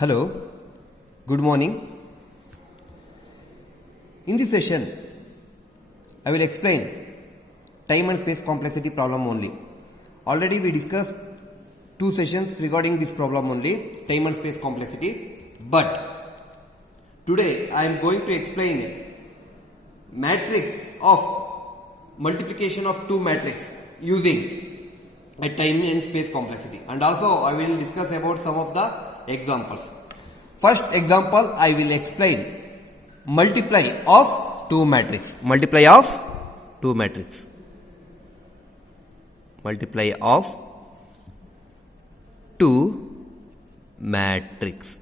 Hello, good morning. In this session, I will explain time and space complexity problem only. Already we discussed two sessions regarding this problem only, time and space complexity. But today I am going to explain matrix of multiplication of two matrix using a time and space complexity, and also I will discuss about some of the examples. First example, I will explain multiply of two matrix. Multiply of two matrix. Multiply of two matrix.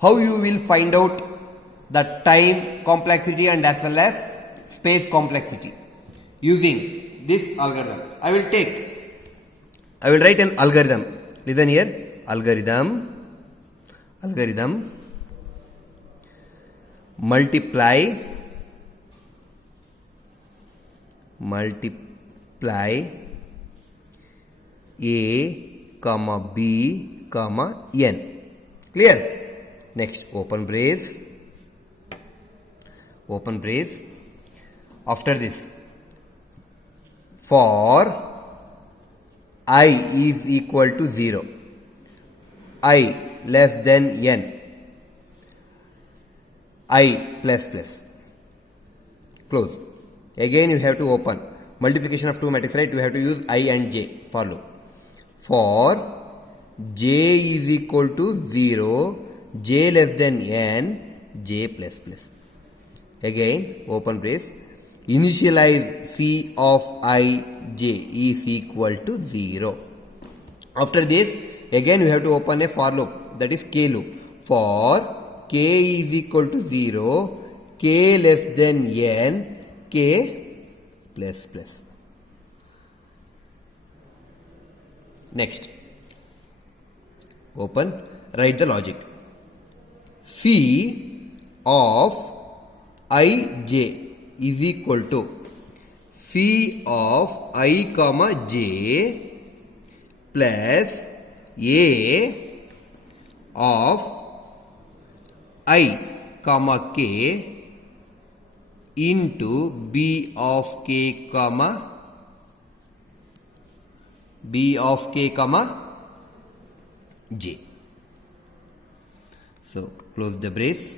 How you will find out the time complexity and as well as space complexity using this algorithm. I will write an algorithm. Listen here. Algorithm multiply a comma b comma n. Clear? Next, open brace. After this, for I is equal to 0, I less than n, I plus plus. Close. Again you have to open. Multiplication of two matrices, right? You have to use I and j for loop. For j is equal to 0, j less than n, j plus plus. Again open brace. Initialize c of I j is equal to 0. After this, again you have to open a for loop, that is k loop. For k is equal to 0, k less than n, k plus plus. Next, open, write the logic. C of I j is equal to C of I comma j plus A of I comma k into B of k comma j. So close the brace,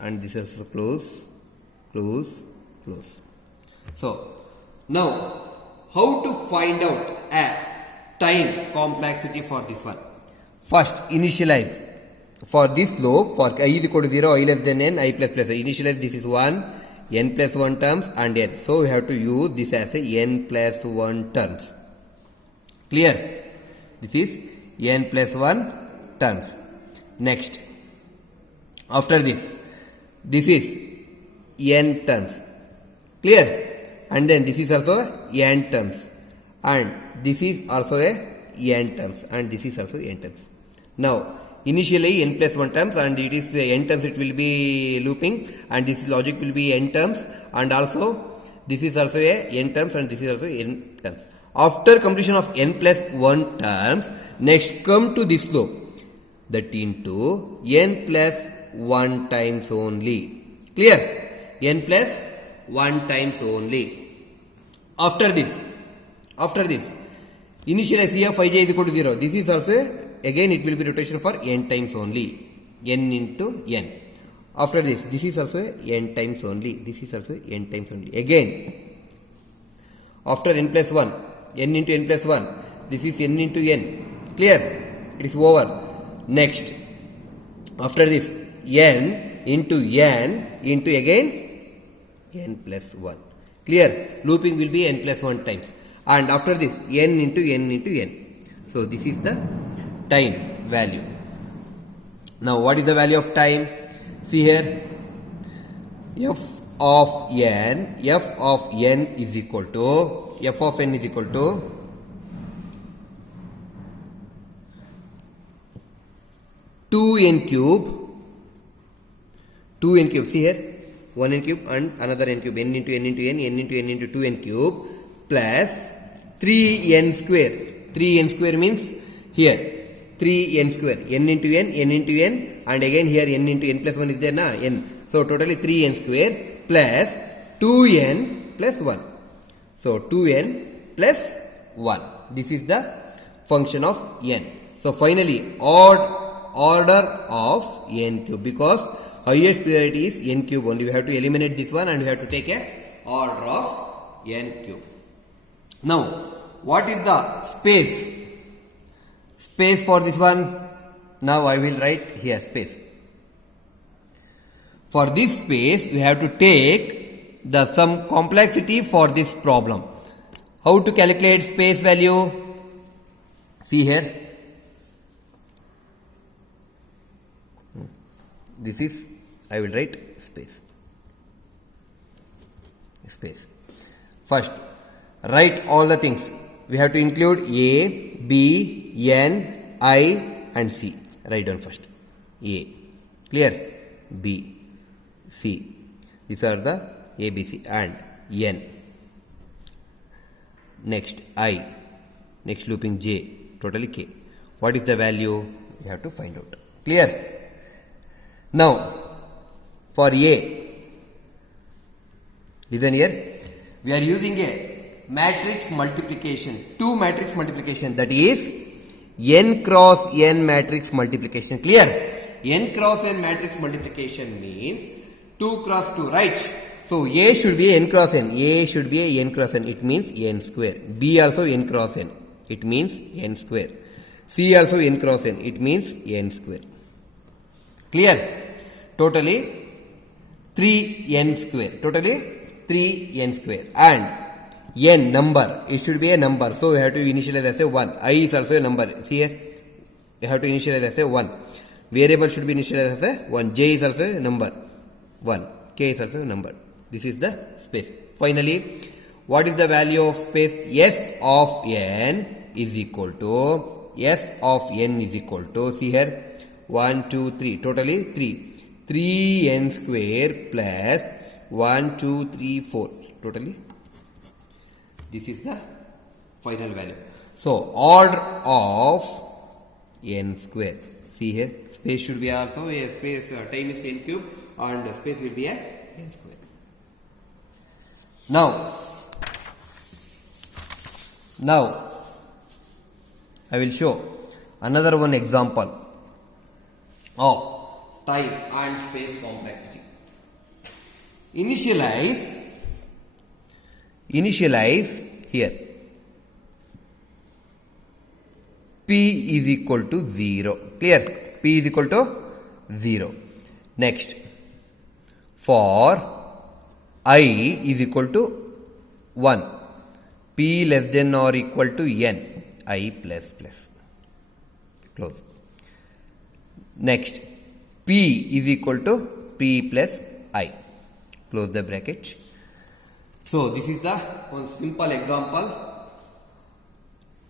and this is close. So now how to find out a time complexity for this one? First, initialize. For this loop, for I is equal to 0, I less than n, I plus plus. Initialize, this is 1, n plus 1 terms and n. So we have to use this as a n plus 1 terms. Clear? This is n plus 1 terms. Next, after this is n terms. Clear? And then this is also n terms, and this is also a n terms, and this is also n terms. Now initially n plus 1 terms, and it is n terms, it will be looping, and this logic will be n terms, and also this is also a n terms, and this is also n terms. After completion of n plus 1 terms, next come to this loop, that into n plus 1 times only. Clear? N plus 1 times only. After this, initialize c of ij is equal to 0. This is also, again it will be rotation for n times only. N into n. After this is also n times only. This is also n times only. Again, after n plus 1, n into n plus 1, this is n into n. Clear? It is over. Next, after this, n into again n plus 1. Clear? Looping will be n plus 1 times. And after this, n into n. So this is the time value. Now what is the value of time? See here, f of n is equal to 2n cube. See here, one n cube and another n cube, n into n into n into n into 2n cube plus 3n square. 3n square means here 3n square, n into n, and again here n into n plus 1 is there na, n. So totally 3n square plus 2n plus 1. So 2n plus 1. This is the function of n. So finally order of n cube, because highest priority is n cube only. We have to eliminate this one and we have to take a order of n cube. Now what is the space for this one? Now I will write here space. For this space we have to take the some complexity for this problem. How to calculate space value? See here. This is, I will write space. First, write all the things. We have to include A, B, N, I and C. Write down first. A. Clear? B, C. These are the A, B, C and N. Next I. Next looping J. Totally K. What is the value? We have to find out. Clear? Now, for A, listen here, we are using a matrix multiplication, 2 matrix multiplication, that is n cross n matrix multiplication. Clear? N cross n matrix multiplication means 2 cross 2, right? So A should be n cross n. A should be a n cross n. It means n square. B also n cross n. It means n square. C also n cross n. It means n square. Clear? Totally 3n square. Totally 3n square. And n number. It should be a number. So we have to initialize as a 1. I is also a number. See here. We have to initialize as a 1. Variable should be initialized as a 1. J is also a number. 1. K is also a number. This is the space. Finally, what is the value of space? S of n is equal to, see here, 1, 2, 3, totally 3. 3n square plus 1, 2, 3, 4, totally. This is the final value. So, order of n square. See here, space should be also a space, time is n cube and space will be a n square. Now, I will show another one example of time and space complexity. Initialize here. P is equal to 0. Clear? P is equal to 0. Next, for I is equal to 1. P less than or equal to n. I plus plus. Close. Next, P is equal to P plus I. Close the bracket. So, this is the one simple example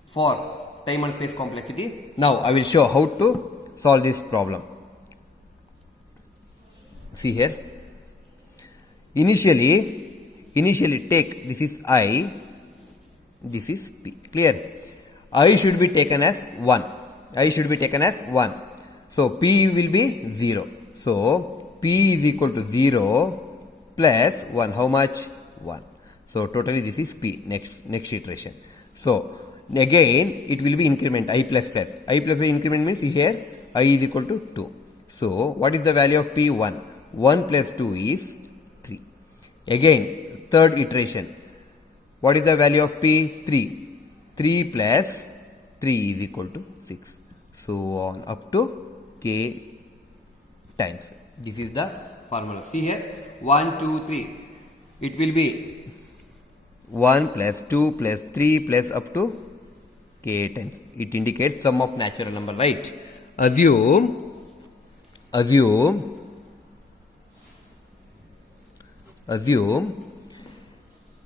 for time and space complexity. Now, I will show how to solve this problem. See here. Initially take, this is I, this is P. Clear? I should be taken as 1. So, P will be 0. So, P is equal to 0 plus 1. How much? 1. So, totally this is P, next iteration. So, again it will be increment I plus plus. I plus increment means here I is equal to 2. So, what is the value of P? 1. 1 plus 2 is 3. Again, third iteration. What is the value of P? 3. 3 plus 3 is equal to 6. So on up to K times. This is the formula. See here. 1, 2, 3. It will be 1 plus 2 plus 3 plus up to K times. It indicates sum of natural number, right? Assume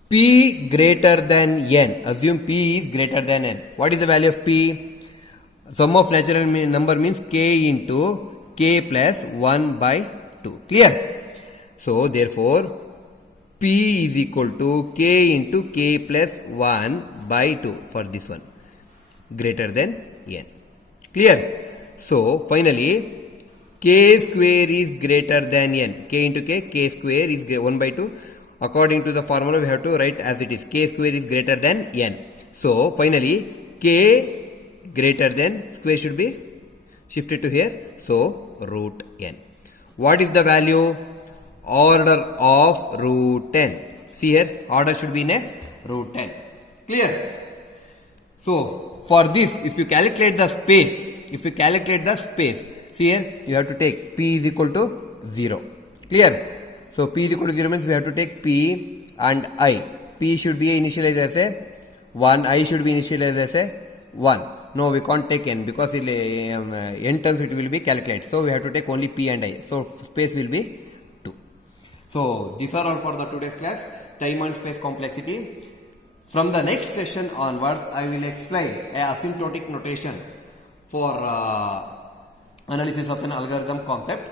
P greater than n. Assume P is greater than n. What is the value of P? Sum of natural number means K into K plus 1 by 2. Clear? So, therefore, P is equal to K into K plus 1 by 2 for this one. greater than n. Clear? So finally k square is greater than n. K into k square is 1 by 2. According to the formula we have to write as it is. K square is greater than n. So finally k greater than square should be shifted to here. So root n. What is the value? Order of root 10. See here, order should be in a root 10. Clear? So for this, if you calculate the space, see here, you have to take p is equal to 0. Clear? So p is equal to 0 means we have to take p and I. P should be initialized as a 1, I should be initialized as a 1. No, we can't take n because in n terms it will be calculated. So we have to take only p and I. So space will be 2. So these are all for the today's class, time and space complexity. From the next session onwards, I will explain a asymptotic notation for analysis of an algorithm concept.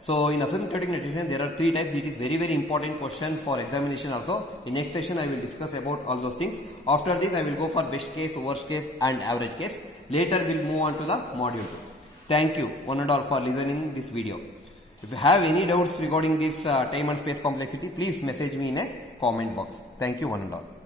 So in asymptotic notation, there are 3 types. It is very, very important question for examination also. In next session, I will discuss about all those things. After this, I will go for best case, worst case and average case. Later, we'll move on to the module 2. Thank you one and all for listening this video. If you have any doubts regarding this time and space complexity, please message me in a comment box. Thank you one and all.